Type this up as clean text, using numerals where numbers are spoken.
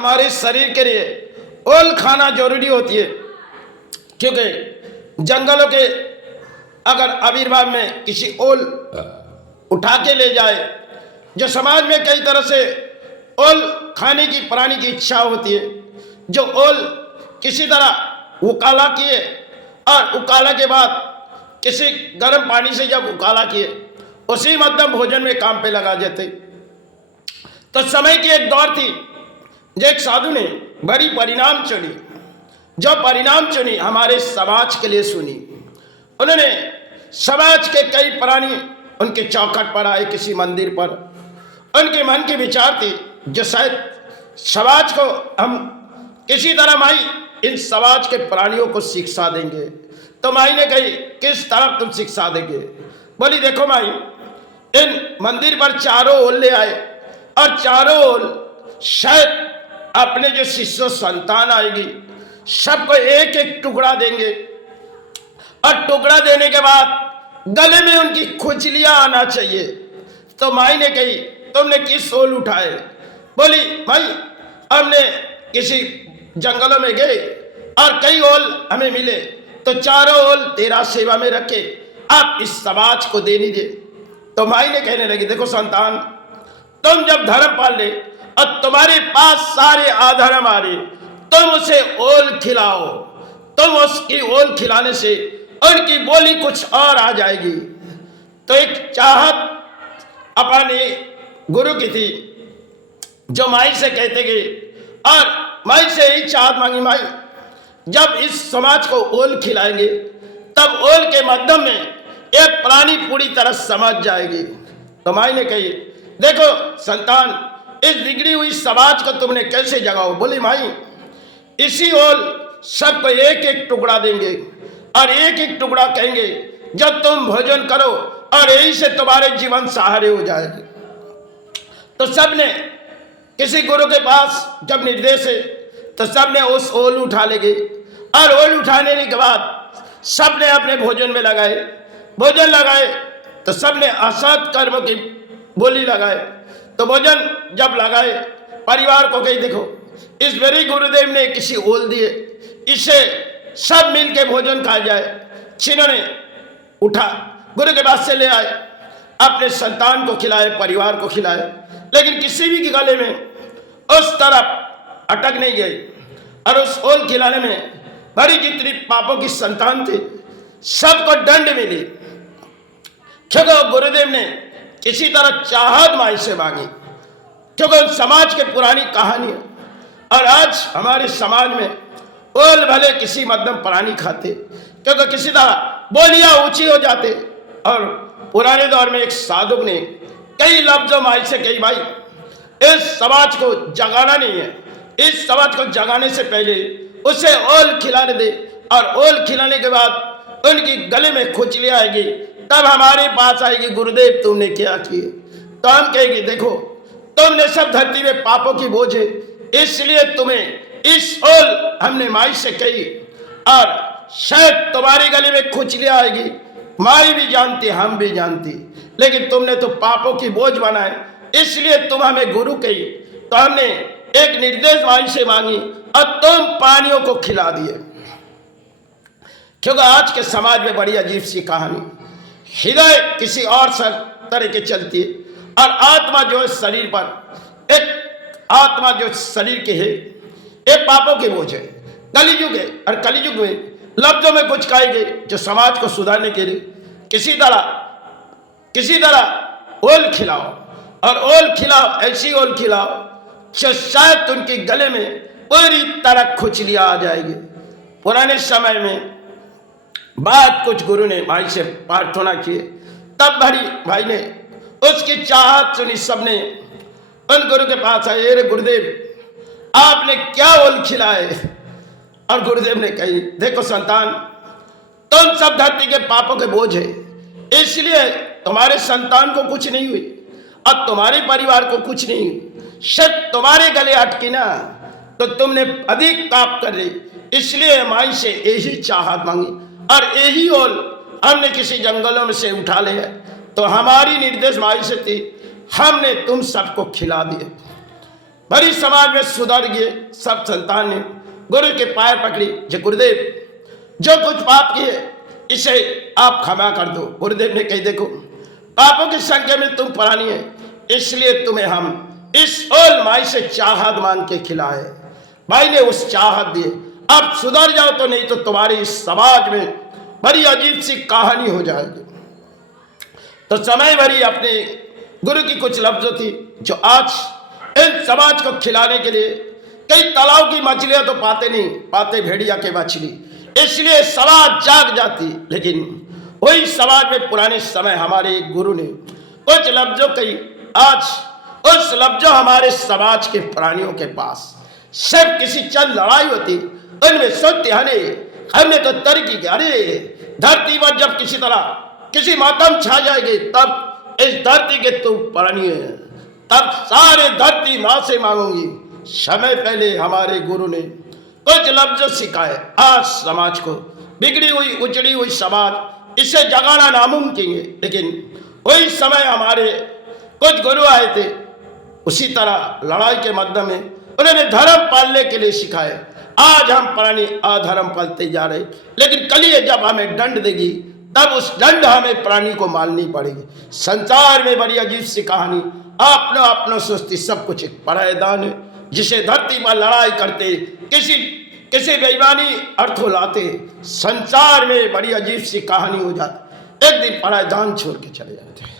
हमारे शरीर के लिए ओल खाना जरूरी होती है, क्योंकि जंगलों के अगर आविर्भाव में किसी ओल उठा के ले जाए, जो समाज में कई तरह से ओल खाने की प्राणी की इच्छा होती है, जो ओल किसी तरह उकाला किए और उकाला के बाद किसी गर्म पानी से जब उकाला किए उसी मध्यम भोजन में काम पे लगा देते। तो समय की एक दौर थी, जो एक साधु ने बड़ी परिणाम चुनी, जो परिणाम चुनी हमारे समाज के लिए सुनी। उन्होंने समाज के कई प्राणी उनके चौखट पर आए, किसी मंदिर पर उनके मन के विचार थे जो शायद समाज को हम किसी तरह माई इन समाज के प्राणियों को शिक्षा देंगे। तो माई ने कही, किस तरह तुम शिक्षा देंगे? बोली, देखो माई, इन मंदिर पर चारों ओल ले आए और चारों ओल शायद अपने जो शिष्य संतान आएगी सबको एक एक टुकड़ा देंगे, और टुकड़ा देने के बाद गले में उनकी खुजलियां आना चाहिए। तो माई ने कही, तुमने किस ओल उठाए? बोली, भाई हमने किसी जंगलों में गए और कई ओल हमें मिले, तो चारों ओल तेरा सेवा में रखे, आप इस समाज को दे दीजिए। तो माई ने कहने लगी, देखो संतान, तुम जब धर्म पाल ले और तुम्हारे पास सारे आधर्म आ रहे, तुम उसे ओल खिलाओ, तुम उसकी ओल खिलाने से उनकी बोली कुछ और आ जाएगी। तो एक चाहत अपने गुरु की थी, जो माई से कहते गए और माई से यही चाहत मांगी, माई जब इस समाज को ओल खिलाएंगे तब ओल के माध्यम में एक प्राणी पूरी तरह समझ जाएगी। तो माई ने कही, देखो संतान, इस बिगड़ी हुई समाज को तुमने कैसे जगाओ? बोली, माई इसी ओल सबको एक एक टुकड़ा देंगे और एक एक टुकड़ा कहेंगे जब तुम भोजन करो, और यही से तुम्हारे जीवन सहारे हो जाएंगे। तो सबने किसी गुरु के पास जब निर्देश है तो सबने उस ओल उठा लेंगे, और ओल उठाने के बाद सबने अपने भोजन में लगाए, भोजन लगाए तो सबने असत कर्म की बोली लगाए। तो भोजन जब लगाए, परिवार को कही, देखो इस मेरे गुरुदेव ने किसी ओल दिए, इसे सब मिल के भोजन खा जाए। छिनों ने उठा, गुरु के पास से ले आए, अपने संतान को खिलाए, परिवार को खिलाए, लेकिन किसी भी के गले में उस तरफ अटक नहीं गई। और उस ओल खिलाने में बड़ी जितनी पापों की संतान थी सबको दंड मिली, क्योंकि गुरुदेव ने किसी तरह चाहत माई से मांगी, क्योंकि समाज के पुरानी कहानी। और आज हमारे समाज में ओल भले किसी मध्यम प्राणी खाते, क्योंकि किसी तरह बोलियां ऊंची हो जाते। और पुराने दौर में एक साधु ने कई लफ्जों माई से कही, भाई इस समाज को जगाना नहीं है, इस समाज को जगाने से पहले उसे ओल खिलाने दे, और ओल खिलाने के बाद उनकी गले में खुजली आएगी, तब हमारे पास आएगी, गुरुदेव तुमने क्या किए? तो हम कहेंगे, देखो तुमने सब धरती में पापों की बोझ है, इसलिए तुम्हें इस ओल हमने माई से कही, और शायद तुम्हारे गले में खुजली आएगी। माई भी जानती, हम भी जानती, लेकिन तुमने तो पापों की बोझ बनाए, इसलिए तुम हमें गुरु कही। तो हमने एक निर्देश माई से मांगी और तुम प्राणियों को खिला दिए। क्योंकि आज के समाज में बड़ी अजीब सी कहानी, हृदय किसी और तरह के चलती है, और आत्मा जो है शरीर पर, एक आत्मा जो शरीर के है, एक पापों के बोझ है। कलियुग है, और कलियुग में लफ्जों में कुछ कहेंगे जो समाज को सुधारने के लिए किसी तरह ओल खिलाओ, और ओल खिलाओ, ऐसी ओल खिलाओ जो शायद उनके गले में पूरी तरह खुजलियां आ जाएगी। पुराने समय में बात कुछ गुरु ने माई से प्रार्थना किए, तब भाई ने उसकी चाहत सुनी, सबने उन गुरु के पास आए, अरे गुरुदेव आपने क्या ओल खिलाए? और गुरुदेव ने कही, देखो संतान, तुम सब धरती के पापों के बोझ है, इसलिए तुम्हारे संतान को कुछ नहीं हुई और तुम्हारे परिवार को कुछ नहीं हुई, सिर्फ तुम्हारे गले अटकी ना, तो तुमने अधिक पाप कर रही, इसलिए माई से यही चाहत मांगी, और यही ओल हमने किसी जंगलों में से उठा ले। तो हमारी निर्देश माई से थी, हमने तुम सबको खिला दिए। बड़ी समाज में सुधर गए। सब संतान ने गुरु के पैर पकड़ी, जो गुरुदेव जो कुछ पाप किए इसे आप क्षमा कर दो। गुरुदेव ने कही देखो पापों की संख्या में तुम पुरानी है, इसलिए तुम्हें हम इस ओल माई से चाहत मांग के खिलाए। भाई ने उस चाहत दिए, अब सुधर जाओ, तो नहीं तो तुम्हारी इस समाज में बड़ी अजीब सी कहानी हो जाएगी। तो समय भरी अपने गुरु की कुछ लफ्ज़ थी जो आज इन समाज को खिलाने के लिए कई तालाब की मछलियां तो पाते नहीं, पाते भेड़िया के मछली, इसलिए समाज जाग जाती। लेकिन वही समाज में पुराने समय हमारे एक गुरु ने कुछ लफ्जों कही, आज उस लफ्जों हमारे समाज के प्राणियों के पास सिर्फ किसी चंद लड़ाई होती, उनमें सत्य हमने तो तरक्की की। अरे धरती पर जब किसी तरह किसी मातम छा जाएगी, तब इस धरती के तुम प्राणी है, तब सारे धरती मां से मांगूंगी। समय पहले हमारे गुरु ने कुछ लफ्ज सिखाए। आज समाज को बिगड़ी हुई उजड़ी हुई समाज इसे जगाना नामुमकिन है, लेकिन वही समय हमारे कुछ गुरु आए थे, उसी तरह लड़ाई के मध्य में उन्होंने धर्म पालने के लिए सिखाए। आज हम प्राणी अधर्म पालते जा रहे, लेकिन कलिए जब हमें दंड देगी तब उस दंड हमें प्राणी को माननी पड़ेगी। संसार में बड़ी अजीब सी कहानी, अपना अपना सोचती सब कुछ एक परायदान है, जिसे धरती पर लड़ाई करते किसी बेईमानी अर्थों लाते, संसार में बड़ी अजीब सी कहानी हो जाती, एक दिन परायदान छोड़ के चले जाते।